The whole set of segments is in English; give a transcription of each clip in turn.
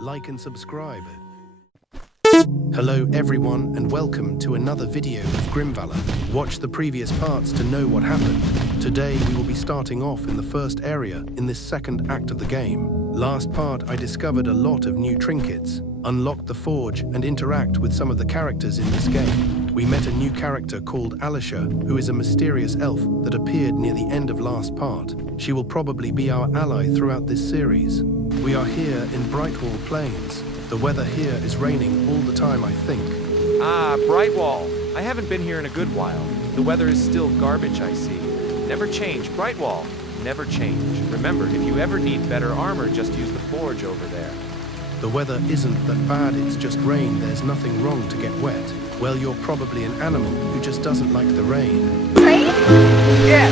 like and subscribe. Hello everyone and welcome to another video of Grimvalor. Watch the previous parts to know what happened. Today we will be starting off in the first area in this second act of the game. Last part I discovered a lot of new trinkets, unlocked the forge and interact with some of the characters in this game. We met a new character called Alicia, who is a mysterious elf that appeared near the end of last part. She will probably be our ally throughout this series. We are here in Brightwall Plains. The weather here is raining all the time, I think. Ah, Brightwall. I haven't been here in a good while. The weather is still garbage, I see. Never change, Brightwall. Never change. Remember, if you ever need better armor, just use the forge over there. The weather isn't that bad, it's just rain. There's nothing wrong to get wet. Well, you're probably an animal who just doesn't like the rain. Rain? Yeah.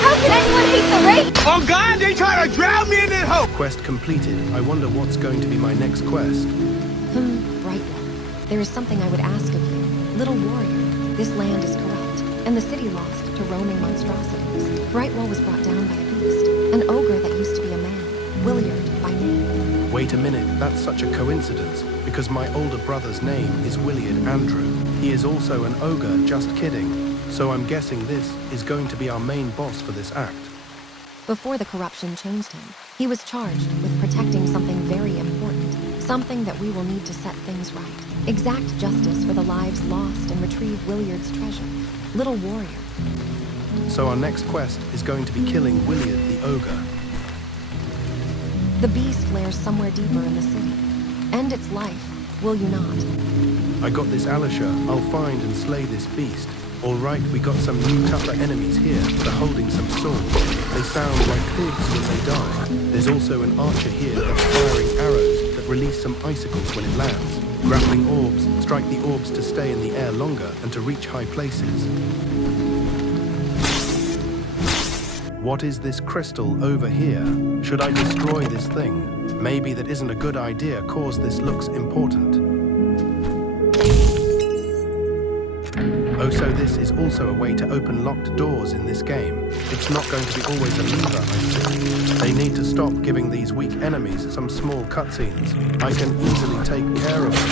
How can anyone hate the rain? Oh God, they trying to drown me in that hole! Quest completed. I wonder what's going to be my next quest. Brightwall. There is something I would ask of you. Little warrior, this land is corrupt, and the city lost to roaming monstrosities. Brightwall was brought down by a beast, an ogre that used to be a man, Williard by name. Wait a minute, that's such a coincidence, because my older brother's name is Williard Andrew. He is also an ogre, just kidding. So I'm guessing this is going to be our main boss for this act. Before the corruption changed him, he was charged with protecting something very important, something that we will need to set things right. Exact justice for the lives lost and retrieve Williard's treasure. Little warrior. So our next quest is going to be killing Williard the ogre. The beast lairs somewhere deeper in the city. End its life, will you not? I got this Alicia. I'll find and slay this beast. Alright, we got some new tougher enemies here. They're holding some swords. They sound like pigs when they die. There's also an archer here that's firing arrows that release some icicles when it lands. Grappling orbs strike the orbs to stay in the air longer and to reach high places. What is this crystal over here? Should I destroy this thing? Maybe that isn't a good idea, cause this looks important. Oh, so this is also a way to open locked doors in this game. It's not going to be always a lever, I see. They need to stop giving these weak enemies some small cutscenes. I can easily take care of them.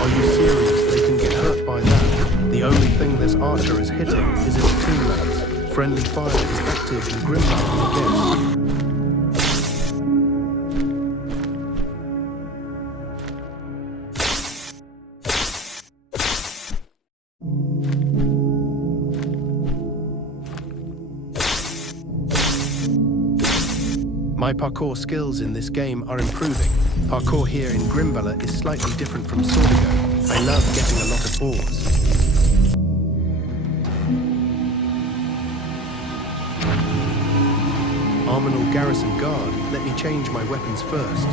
Are you serious? They can get hurt by that. The only thing this archer is hitting is its teammates. Friendly fire is active in Grimvalor, I guess. My parkour skills in this game are improving. Parkour here in Grimvalor is slightly different from Sordigo. I love getting a lot of ores. Arminal Garrison Guard, let me change my weapons first.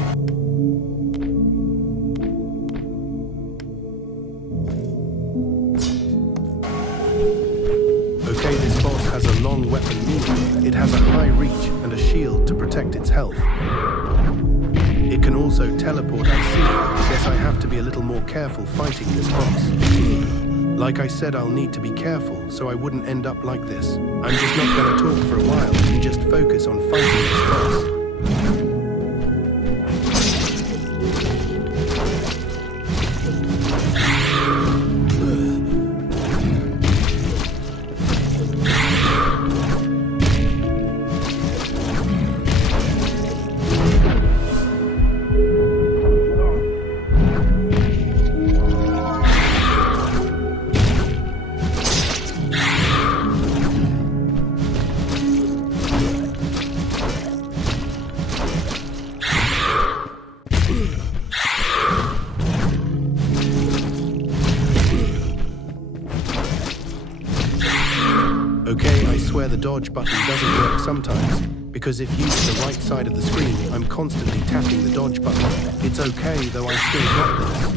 Okay, this boss has a long weapon meaning. It has a high reach and a shield to protect its health. It can also teleport, I see. Guess I have to be a little more careful fighting this boss. Like I said, I'll need to be careful so I wouldn't end up like this. I'm just not going to talk for a while and just focus on fighting this boss. Okay, I swear the dodge button doesn't work sometimes, because if used to the right side of the screen, I'm constantly tapping the dodge button. It's okay, though I still got this.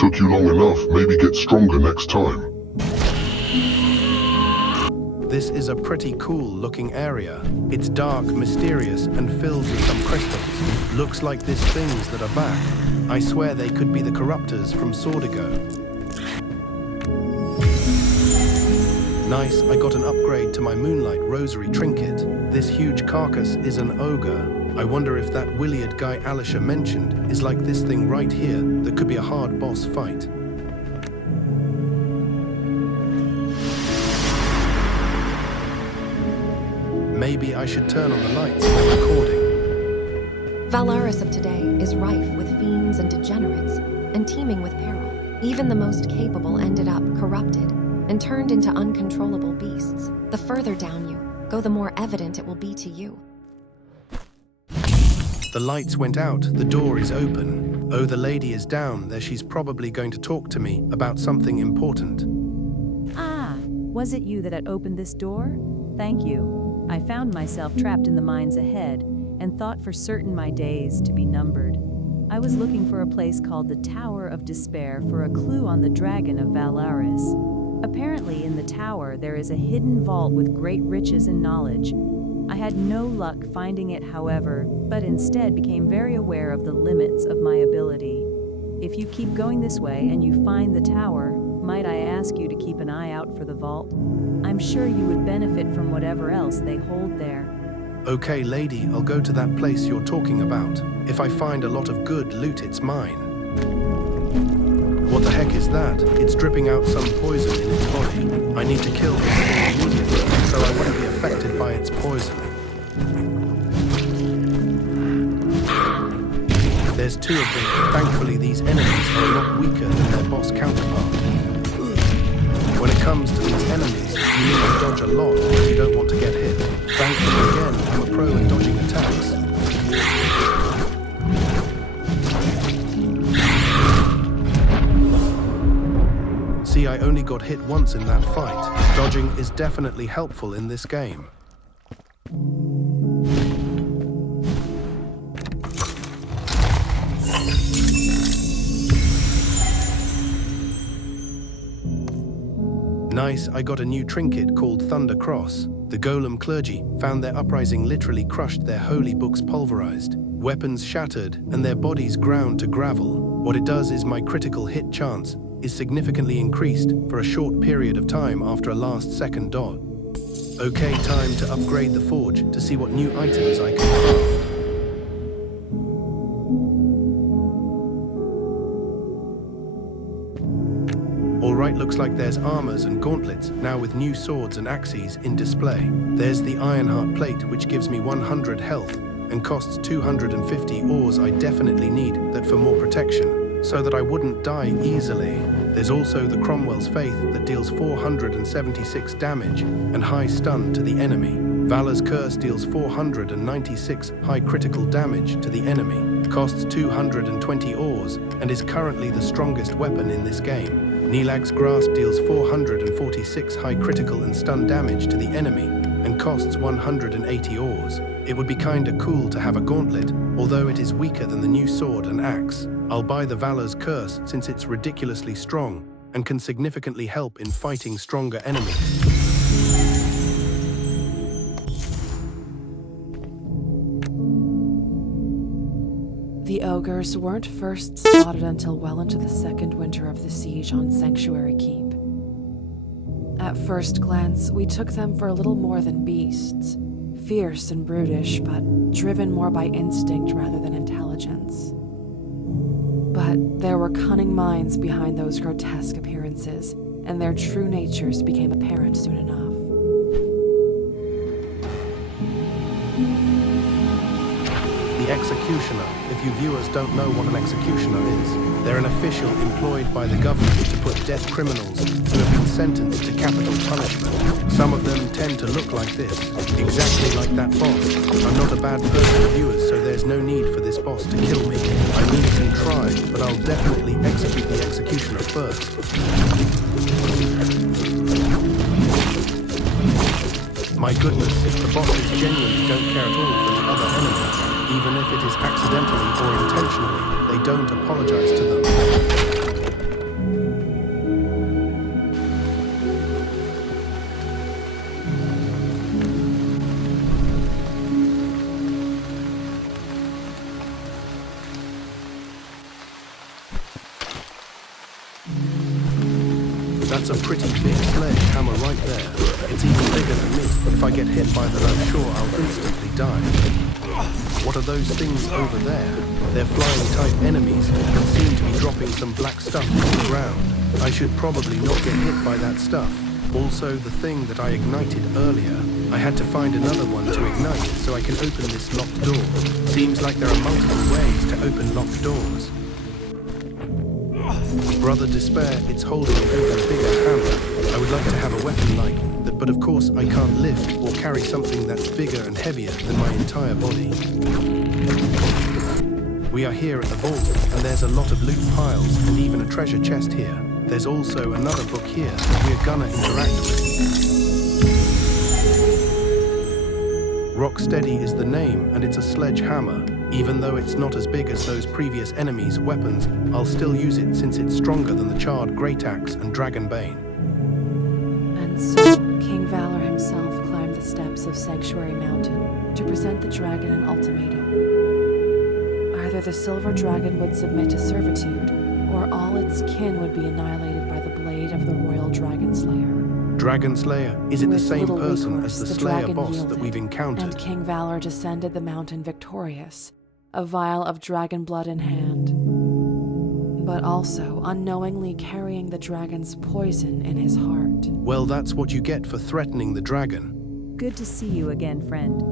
Took you long enough, maybe get stronger next time. this is a pretty cool-looking area. It's dark, mysterious, and filled with some crystals. Looks like there's things that are back. I swear they could be the corruptors from Sordigo. Nice, I got an upgrade to my Moonlight Rosary trinket. This huge carcass is an ogre. I wonder if that Williard guy Alisha mentioned is like this thing right here that could be a hard boss fight. Maybe I should turn on the lights when recording. Valaris of today is rife with fiends and degenerates, and teeming with peril. Even the most capable ended up corrupted and turned into uncontrollable beasts. The further down you go, the more evident it will be to you. The lights went out, the door is open. Oh, the lady is down there. She's probably going to talk to me about something important. Ah, was it you that had opened this door? Thank you. I found myself trapped in the mines ahead and thought for certain my days to be numbered. I was looking for a place called the Tower of Despair for a clue on the dragon of Valaris. Apparently in the tower there is a hidden vault with great riches and knowledge. I had no luck finding it, however, but instead became very aware of the limits of my ability. If you keep going this way and you find the tower, might I ask you to keep an eye out for the vault? I'm sure you would benefit from whatever else they hold there. Okay, lady, I'll go to that place you're talking about. If I find a lot of good loot, it's mine. What the heck is that? It's dripping out some poison in its body. I need to kill this thing immediately, so I won't be affected by its poison. There's two of them. Thankfully, these enemies are a lot weaker than their boss counterpart. When it comes to these enemies, you need to dodge a lot if you don't want to get hit. Thankfully, again, I'm a pro at dodging attacks. See, I only got hit once in that fight. Dodging is definitely helpful in this game. Nice, I got a new trinket called Thunder Cross. The Golem clergy found their uprising literally crushed, their holy books pulverized, weapons shattered, and their bodies ground to gravel. What it does is my critical hit chance is significantly increased for a short period of time after a last-second dodge. Okay, time to upgrade the forge to see what new items I can craft. Alright, looks like there's armors and gauntlets now with new swords and axes in display. There's the Ironheart plate, which gives me 100 health and costs 250 ores. I definitely need that for more protection, so that I wouldn't die easily. There's also the Cromwell's Faith that deals 476 damage and high stun to the enemy. Valor's Curse deals 496 high critical damage to the enemy, costs 220 ores, and is currently the strongest weapon in this game. Nilag's Grasp deals 446 high critical and stun damage to the enemy and costs 180 ores. It would be kinda cool to have a gauntlet, although it is weaker than the new sword and axe. I'll buy the Valor's Curse since it's ridiculously strong and can significantly help in fighting stronger enemies. The ogres weren't first spotted until well into the second winter of the siege on Sanctuary Keep. At first glance, we took them for little more than beasts, fierce and brutish, but driven more by instinct rather than intelligence. But there were cunning minds behind those grotesque appearances, and their true natures became apparent soon enough. The Executioner. If you viewers don't know what an Executioner is, they're an official employed by the government to put death criminals who have been sentenced to capital punishment. Some of them tend to look like this, exactly like that boss. I'm not a bad person, viewers, so there's no need for this boss to kill me. I mean, you can try, but I'll definitely execute the Executioner first. My goodness, the bosses genuinely don't care at all for the other enemies. Even if it is accidentally or intentionally, they don't apologize to them. That's a pretty big sledgehammer right there. It's even bigger than me. If I get hit by that, I'm sure I'll instantly die. What are those things over there? They're flying-type enemies and seem to be dropping some black stuff to the ground. I should probably not get hit by that stuff. Also, the thing that I ignited earlier, I had to find another one to ignite so I can open this locked door. Seems like there are multiple ways to open locked doors. Brother Despair, it's holding an even bigger hammer. I would like to have a weapon like that, but of course I can't lift or carry something that's bigger and heavier than my entire body. We are here at the vault, and there's a lot of loot piles and even a treasure chest here. There's also another book here that we're gonna interact with. Rocksteady is the name, and it's a sledgehammer. Even though it's not as big as those previous enemies' weapons, I'll still use it since it's stronger than the charred Great Axe and Dragonbane. And so, King Valor himself climbed the steps of Sanctuary Mountain to present the dragon an ultimatum. Either the silver dragon would submit to servitude, or all its kin would be annihilated by the blade of the royal Dragon Slayer. Dragon Slayer? Is it the With same little person recourse, as the the Slayer dragon boss that yielded, we've encountered? And King Valor descended the mountain victorious, a vial of dragon blood in hand, but also unknowingly carrying the dragon's poison in his heart. Well, that's what you get for threatening the dragon. Good to see you again, friend.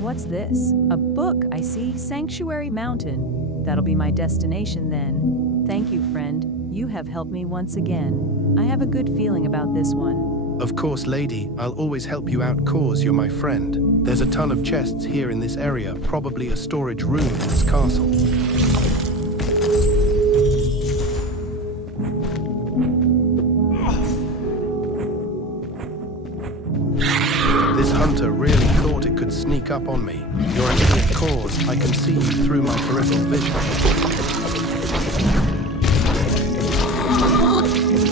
What's this? A book, I see. Sanctuary Mountain. That'll be my destination then. Thank you, friend. You have helped me once again. I have a good feeling about this one. Of course, lady, I'll always help you out cause you're my friend. There's a ton of chests here in this area, probably a storage room in this castle. This hunter really thought it could sneak up on me. You're an idiot cause, I can see you through my peripheral vision.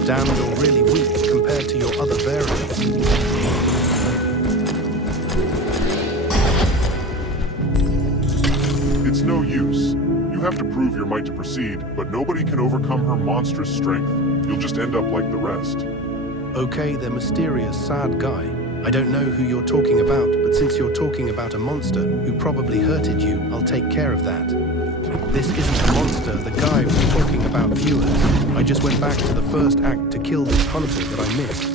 Damn, you're really weak compared to your other variants. It's no use. You have to prove your might to proceed, but nobody can overcome her monstrous strength. You'll just end up like the rest. Okay, the mysterious, sad guy. I don't know who you're talking about, but since you're talking about a monster who probably hurted you, I'll take care of that. This isn't a monster, the guy was talking about viewers. I just went back to the first act to kill this hunter that I missed.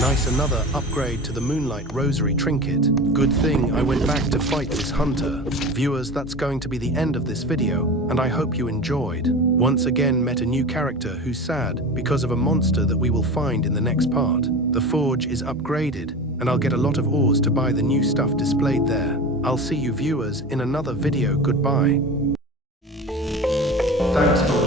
Nice, another upgrade to the Moonlight Rosary trinket. Good thing I went back to fight this hunter. Viewers, that's going to be the end of this video, and I hope you enjoyed. Once again met a new character who's sad because of a monster that we will find in the next part. The forge is upgraded, and I'll get a lot of ores to buy the new stuff displayed there. I'll see you viewers in another video. Goodbye. Thanks for